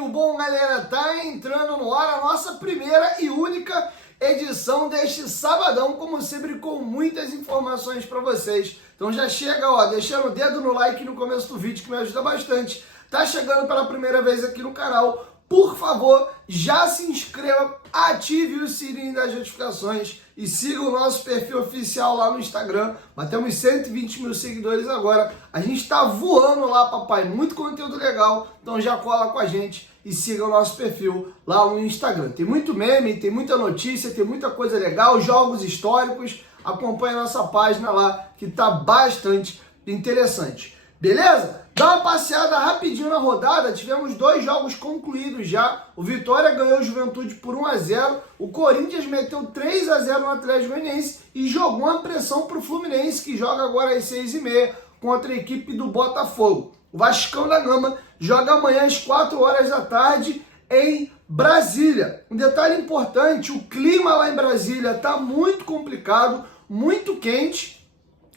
Tudo bom, galera? Tá entrando no ar a nossa primeira e única edição deste sabadão, como sempre, com muitas informações para vocês. Então já chega, ó, deixando o dedo no like no começo do vídeo, que me ajuda bastante. Tá chegando pela primeira vez aqui no canal, por favor, já se inscreva, ative o sininho das notificações e siga o nosso perfil oficial lá no Instagram. Batemos 120 mil seguidores agora. A gente tá voando lá, papai. Muito conteúdo legal. Então já cola com a gente e siga o nosso perfil lá no Instagram. Tem muito meme, tem muita notícia, tem muita coisa legal, jogos históricos. Acompanhe a nossa página lá, que tá bastante interessante. Beleza? Dá uma passeada rapidinho na rodada, tivemos 2 jogos concluídos já. O Vitória ganhou o Juventude por 1-0, o Corinthians meteu 3-0 no Atlético Goianiense e jogou uma pressão para o Fluminense, que joga agora às 6h30 contra a equipe do Botafogo. O Vascão da Gama joga amanhã às 4 horas da tarde em Brasília. Um detalhe importante, o clima lá em Brasília está muito complicado, muito quente.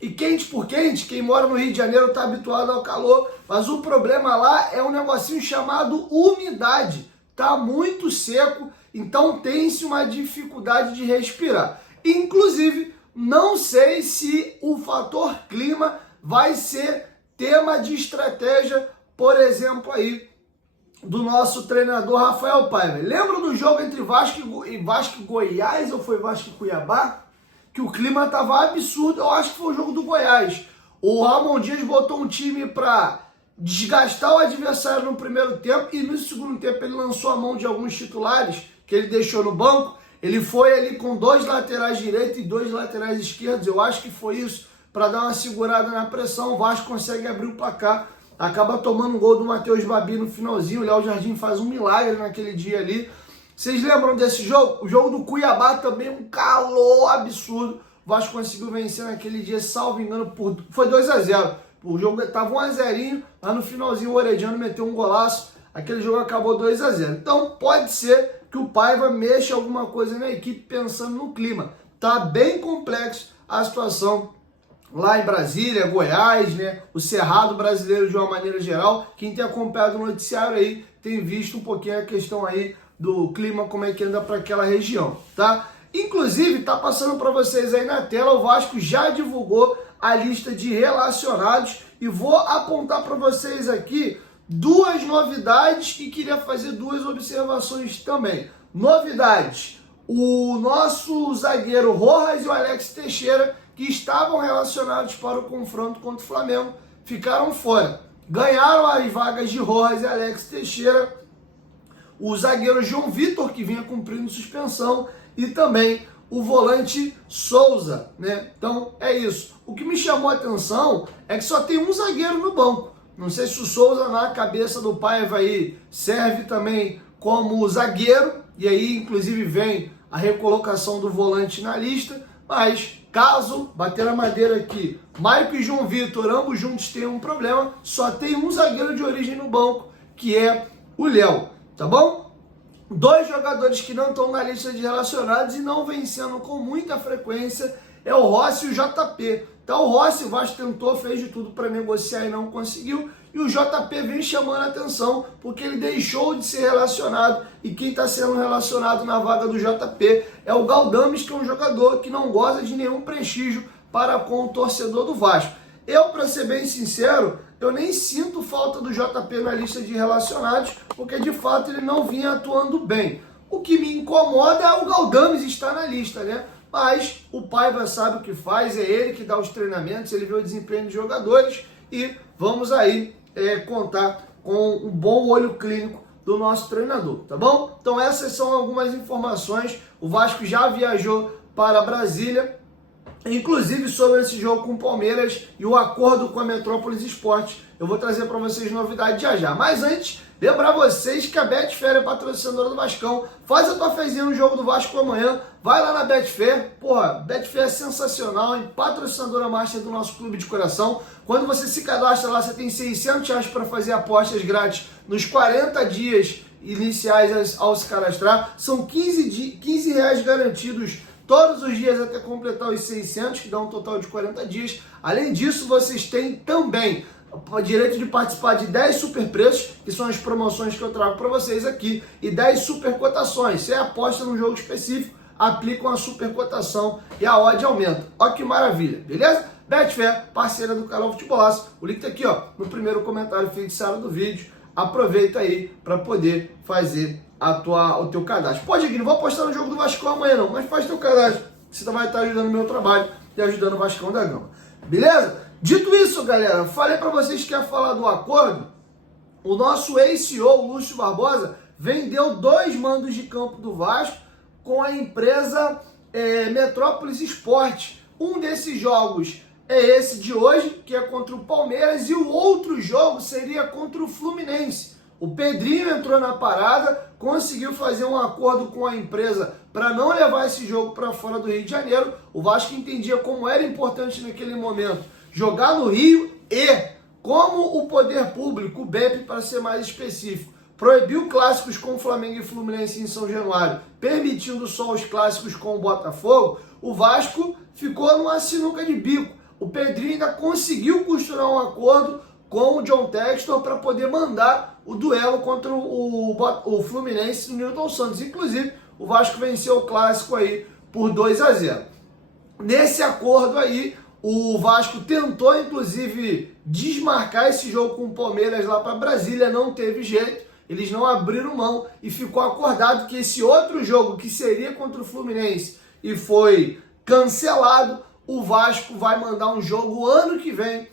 E quente por quente, quem mora no Rio de Janeiro está habituado ao calor, mas o problema lá é um negocinho chamado umidade. Tá muito seco, então tem-se uma dificuldade de respirar. Inclusive, não sei se o fator clima vai ser tema de estratégia, por exemplo, aí do nosso treinador Rafael Paiva. Lembra do jogo entre Vasco e Goiás, ou foi Vasco e Cuiabá? Que o clima estava absurdo, eu acho que foi o jogo do Goiás. O Ramon Dias botou um time para desgastar o adversário no primeiro tempo e no segundo tempo ele lançou a mão de alguns titulares que ele deixou no banco. Ele foi ali com 2 laterais direitos e 2 laterais esquerdos, eu acho que foi isso, para dar uma segurada na pressão. O Vasco consegue abrir o placar, acaba tomando um gol do Matheus Babi no finalzinho. O Léo Jardim faz um milagre naquele dia ali. Vocês lembram desse jogo? O jogo do Cuiabá também, um calor absurdo. O Vasco conseguiu vencer naquele dia, salvo engano, foi 2-0. O jogo estava 1-0, lá no finalzinho o Orediano meteu um golaço. Aquele jogo acabou 2-0. Então pode ser que o Paiva mexa alguma coisa na equipe pensando no clima. Tá bem complexo a situação lá em Brasília, Goiás, né? O Cerrado brasileiro de uma maneira geral. Quem tem acompanhado o noticiário aí tem visto um pouquinho a questão aí do clima, como é que anda para aquela região, tá? Inclusive, tá passando para vocês aí na tela, o Vasco já divulgou a lista de relacionados e vou apontar para vocês aqui 2 novidades e queria fazer 2 observações também. Novidades: o nosso zagueiro Rojas e o Alex Teixeira, que estavam relacionados para o confronto contra o Flamengo, ficaram fora. Ganharam as vagas de Rojas e Alex Teixeira o zagueiro João Vitor, que vinha cumprindo suspensão, e também o volante Souza, né? Então é isso. O que me chamou a atenção é que só tem um zagueiro no banco. Não sei se o Souza, na cabeça do Paiva aí, serve também como zagueiro, e aí inclusive vem a recolocação do volante na lista, mas caso, bater na madeira aqui, Maicon e João Vitor, ambos juntos tenham um problema, só tem um zagueiro de origem no banco, que é o Léo. Tá bom? 2 jogadores que não estão na lista de relacionados e não vencendo com muita frequência é o Rossi e o JP. Então o Rossi, o Vasco tentou, fez de tudo para negociar e não conseguiu. E o JP vem chamando a atenção porque ele deixou de ser relacionado. E quem está sendo relacionado na vaga do JP é o Galdames, que é um jogador que não goza de nenhum prestígio para com o torcedor do Vasco. Eu, para ser bem sincero, eu nem sinto falta do JP na lista de relacionados, porque de fato ele não vinha atuando bem. O que me incomoda é o Galdames estar na lista, né? Mas o Paiva sabe o que faz, é ele que dá os treinamentos, ele vê o desempenho dos jogadores e vamos aí contar com um bom olho clínico do nosso treinador, tá bom? Então essas são algumas informações. O Vasco já viajou para Brasília, inclusive sobre esse jogo com o Palmeiras e o acordo com a Metrópolis Esporte. Eu vou trazer para vocês novidades já já. Mas antes, lembrar vocês que a Betfair é patrocinadora do Vascão. Faz a tua fezinha no jogo do Vasco amanhã. Vai lá na Betfair. Porra, Betfair é sensacional, hein? Patrocinadora master do nosso clube de coração. Quando você se cadastra lá, você tem R$600 para fazer apostas grátis nos 40 dias iniciais ao se cadastrar. São 15 reais garantidos todos os dias até completar os 600, que dá um total de 40 dias. Além disso, vocês têm também direito de participar de 10 super preços, que são as promoções que eu trago para vocês aqui, e 10 super cotações. Você aposta num jogo específico, aplica uma super cotação e a odd aumenta. Olha que maravilha, beleza? Betfair, parceira do canal Futebolaço. O link tá aqui, ó, no primeiro comentário fixado do vídeo. Aproveita aí para poder fazer o teu cadastro. Pode, Gui, não vou apostar no jogo do Vascão amanhã não, mas faz teu cadastro. Você vai estar ajudando o meu trabalho e ajudando o Vascão da Gama. Beleza? Dito isso, galera, falei para vocês que ia falar do acordo. O nosso ex-CEO, Lúcio Barbosa, vendeu 2 mandos de campo do Vasco com a empresa Metrópolis Esporte. Um desses jogos é esse de hoje, que é contra o Palmeiras, e o outro jogo seria contra o Fluminense. O Pedrinho entrou na parada, conseguiu fazer um acordo com a empresa para não levar esse jogo para fora do Rio de Janeiro. O Vasco entendia como era importante naquele momento jogar no Rio e como o poder público, o BEP para ser mais específico, proibiu clássicos com Flamengo e Fluminense em São Januário, permitindo só os clássicos com o Botafogo, o Vasco ficou numa sinuca de bico. O Pedrinho ainda conseguiu costurar um acordo com o John Textor para poder mandar o duelo contra o Fluminense no Newton Santos. Inclusive, o Vasco venceu o clássico aí por 2-0. Nesse acordo aí, o Vasco tentou, inclusive, desmarcar esse jogo com o Palmeiras lá para Brasília, não teve jeito, eles não abriram mão e ficou acordado que esse outro jogo, que seria contra o Fluminense e foi cancelado, o Vasco vai mandar um jogo ano que vem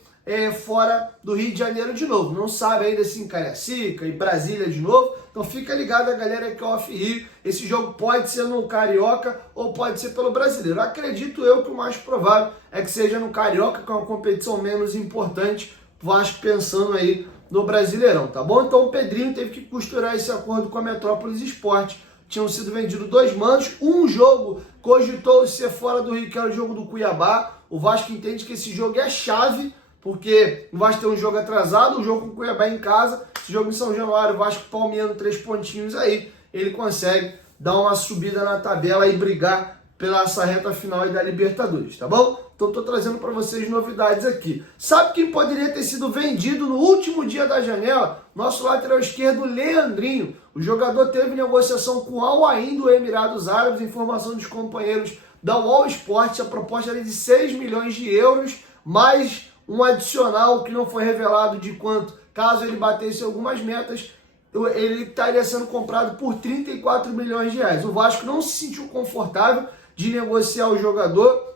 fora do Rio de Janeiro de novo. Não sabe ainda se em Cariacica e Brasília de novo. Então fica ligado a galera que é off-Rio. Esse jogo pode ser no Carioca ou pode ser pelo Brasileiro. Acredito eu que o mais provável é que seja no Carioca, que é uma competição menos importante. O Vasco pensando aí no Brasileirão, tá bom? Então o Pedrinho teve que costurar esse acordo com a Metrópolis Esporte. Tinham sido vendidos 2 mandos, um jogo cogitou ser fora do Rio, que era o jogo do Cuiabá. O Vasco entende que esse jogo é chave, porque o Vasco tem um jogo atrasado, um jogo com o Cuiabá em casa, esse jogo em São Januário, o Vasco palmeando 3 pontinhos aí, ele consegue dar uma subida na tabela e brigar pela essa reta final aí da Libertadores, tá bom? Então tô trazendo para vocês novidades aqui. Sabe quem poderia ter sido vendido no último dia da janela? Nosso lateral esquerdo, Leandrinho. O jogador teve negociação com o Al Ain do Emirados Árabes, informação dos companheiros da UOL Esporte. A proposta era de 6 milhões de euros, mais um adicional que não foi revelado de quanto, caso ele batesse algumas metas, ele estaria sendo comprado por 34 milhões de reais. O Vasco não se sentiu confortável de negociar o jogador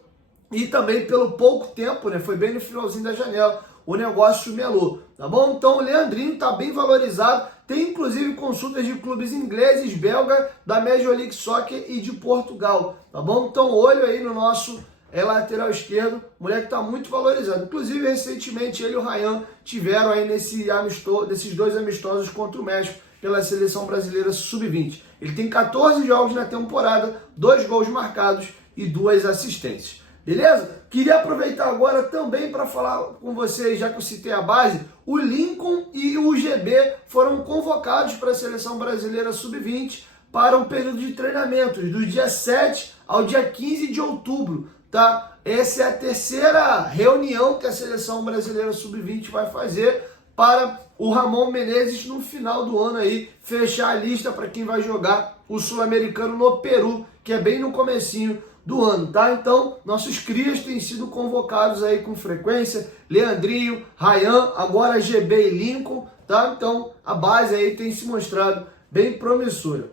e também pelo pouco tempo, né? Foi bem no finalzinho da janela, o negócio melou, tá bom? Então o Leandrinho tá bem valorizado, tem inclusive consultas de clubes ingleses, belga, da Major League Soccer e de Portugal, tá bom? Então olho aí no nosso lateral esquerdo, o moleque tá muito valorizado. Inclusive recentemente ele e o Ryan tiveram aí desses 2 amistosos contra o México pela seleção brasileira sub-20. Ele tem 14 jogos na temporada, 2 gols marcados e 2 assistências. Beleza? Queria aproveitar agora também para falar com vocês, já que eu citei a base, o Lincoln e o GB foram convocados para a seleção brasileira sub-20 para um período de treinamentos, do dia 7 ao dia 15 de outubro, tá? Essa é a terceira reunião que a seleção brasileira sub-20 vai fazer para o Ramon Menezes no final do ano aí, fechar a lista para quem vai jogar o Sul-Americano no Peru, que é bem no comecinho do ano, tá? Então, nossos crias têm sido convocados aí com frequência, Leandrinho, Ryan, agora GB e Lincoln, tá? Então, a base aí tem se mostrado bem promissora.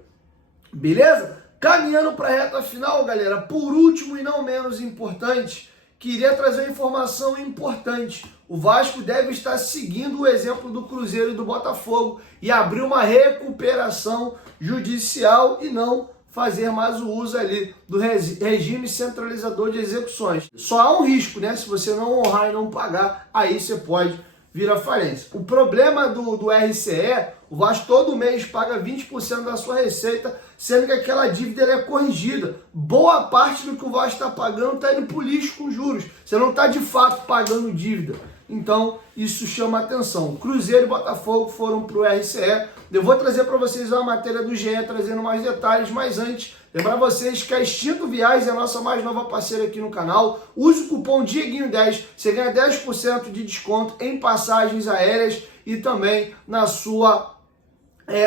Beleza? Caminhando para a reta final, galera, por último e não menos importante, queria trazer uma informação importante. O Vasco deve estar seguindo o exemplo do Cruzeiro e do Botafogo e abrir uma recuperação judicial e não fazer mais o uso ali do regime centralizador de execuções. Só há um risco, né? Se você não honrar e não pagar, aí você pode vir à falência. O problema do RCE, o Vasco todo mês paga 20% da sua receita, sendo que aquela dívida é corrigida. Boa parte do que o Vasco está pagando está indo para o lixo com juros. Você não está de fato pagando dívida. Então, isso chama atenção. Cruzeiro e Botafogo foram para o RCE. Eu vou trazer para vocês uma matéria do GE trazendo mais detalhes, mas antes, lembrar vocês que a Instinto Viagens é a nossa mais nova parceira aqui no canal. Use o cupom DIEGUINHO10, você ganha 10% de desconto em passagens aéreas e também na sua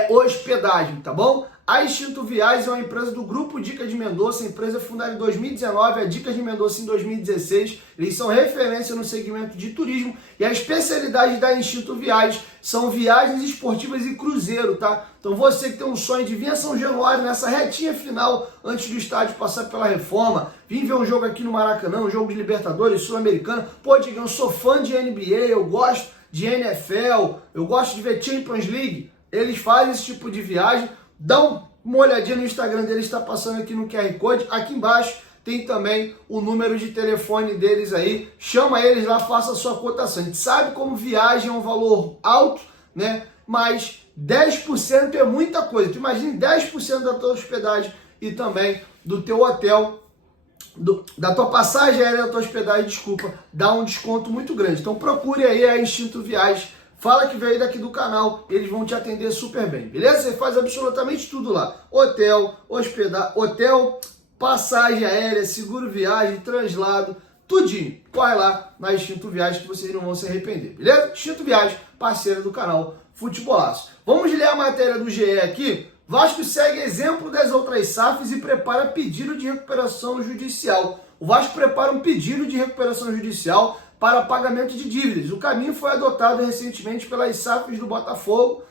hospedagem, tá bom? A Instinto Viagens é uma empresa do Grupo Dica de Mendonça, empresa fundada em 2019, a Dica de Mendonça em 2016. Eles são referência no segmento de turismo e a especialidade da Instinto Viagens são viagens esportivas e cruzeiro, tá? Então você que tem um sonho de vir a São Januário nessa retinha final, antes do estádio passar pela reforma, vir ver um jogo aqui no Maracanã, um jogo de Libertadores, Sul-Americana. Pô, Digão, eu sou fã de NBA, eu gosto de NFL, eu gosto de ver Champions League. Eles fazem esse tipo de viagem. Dá uma olhadinha no Instagram deles, está passando aqui no QR Code. Aqui embaixo tem também o número de telefone deles aí. Chama eles lá, faça a sua cotação. A gente sabe como viagem é um valor alto, né? Mas 10% é muita coisa. Tu imagina 10% da tua hospedagem e também do teu hotel, da tua passagem aérea, da tua hospedagem, desculpa, dá um desconto muito grande. Então procure aí a Instinto Viagens. Fala que veio daqui do canal, eles vão te atender super bem, beleza? Você faz absolutamente tudo lá. Hotel, passagem aérea, seguro viagem, translado, tudinho. Corre lá na Instinto Viagens que vocês não vão se arrepender, beleza? Instinto Viagens, parceira do canal Futebolaço. Vamos ler a matéria do GE aqui. Vasco segue exemplo das outras SAFs e prepara pedido de recuperação judicial. O Vasco prepara um pedido de recuperação judicial para pagamento de dívidas. O caminho foi adotado recentemente pelas SAFs do Botafogo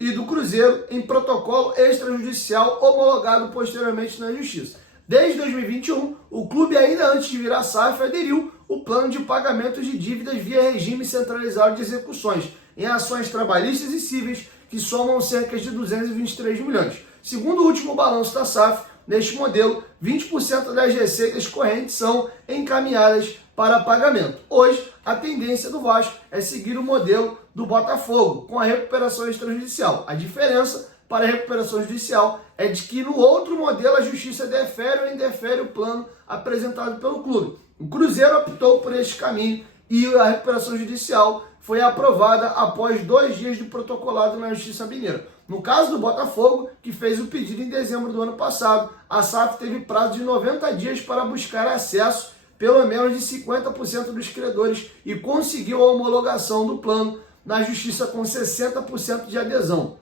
e do Cruzeiro em protocolo extrajudicial homologado posteriormente na Justiça. Desde 2021, o clube, ainda antes de virar SAF, aderiu o plano de pagamento de dívidas via regime centralizado de execuções em ações trabalhistas e cíveis que somam cerca de 223 milhões. Segundo o último balanço da SAF, neste modelo, 20% das receitas correntes são encaminhadas para pagamento. Hoje, a tendência do Vasco é seguir o modelo do Botafogo, com a recuperação extrajudicial. A diferença para a recuperação judicial é de que no outro modelo a Justiça defere ou indefere o plano apresentado pelo clube. O Cruzeiro optou por este caminho e a recuperação judicial foi aprovada após 2 dias de protocolado na Justiça Mineira. No caso do Botafogo, que fez o pedido em dezembro do ano passado, a SAF teve prazo de 90 dias para buscar acesso pelo menos de 50% dos credores e conseguiu a homologação do plano na Justiça com 60% de adesão.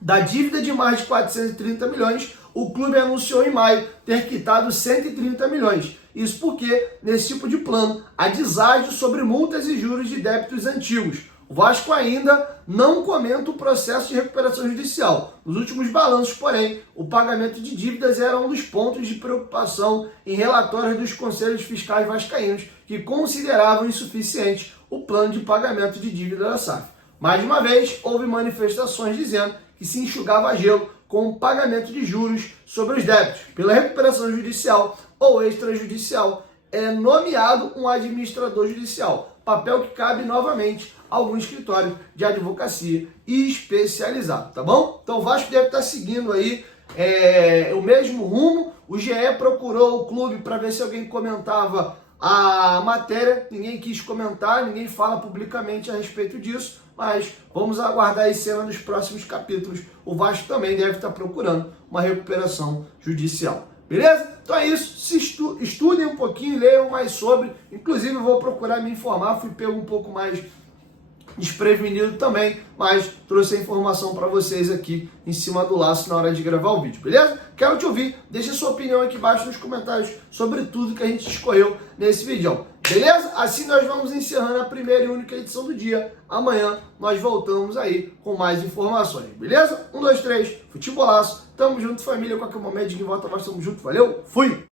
Da dívida de mais de 430 milhões, o clube anunciou em maio ter quitado 130 milhões. Isso porque, nesse tipo de plano, há deságio sobre multas e juros de débitos antigos. O Vasco ainda não comenta o processo de recuperação judicial. Nos últimos balanços, porém, o pagamento de dívidas era um dos pontos de preocupação em relatórios dos conselhos fiscais vascaínos, que consideravam insuficiente o plano de pagamento de dívida da SAF. Mais uma vez, houve manifestações dizendo que se enxugava gelo com o pagamento de juros sobre os débitos. Pela recuperação judicial ou extrajudicial, é nomeado um administrador judicial, papel que cabe novamente a algum escritório de advocacia especializado, tá bom? Então o Vasco deve estar seguindo aí o mesmo rumo. O GE procurou o clube para ver se alguém comentava a matéria, ninguém quis comentar, ninguém fala publicamente a respeito disso, mas vamos aguardar aí cena nos próximos capítulos. O Vasco também deve estar procurando uma recuperação judicial. Beleza? Então é isso, estudem um pouquinho, leiam mais sobre, inclusive eu vou procurar me informar, fui pego um pouco mais desprevenido também, mas trouxe a informação para vocês aqui em cima do laço na hora de gravar o vídeo, beleza? Quero te ouvir, deixa sua opinião aqui embaixo nos comentários sobre tudo que a gente escolheu nesse vídeo, beleza? Assim nós vamos encerrando a primeira e única edição do dia. Amanhã nós voltamos aí com mais informações, beleza? 1, 2, 3, Futebolaço, tamo junto família, qualquer momento de volta nós estamos juntos, valeu, fui!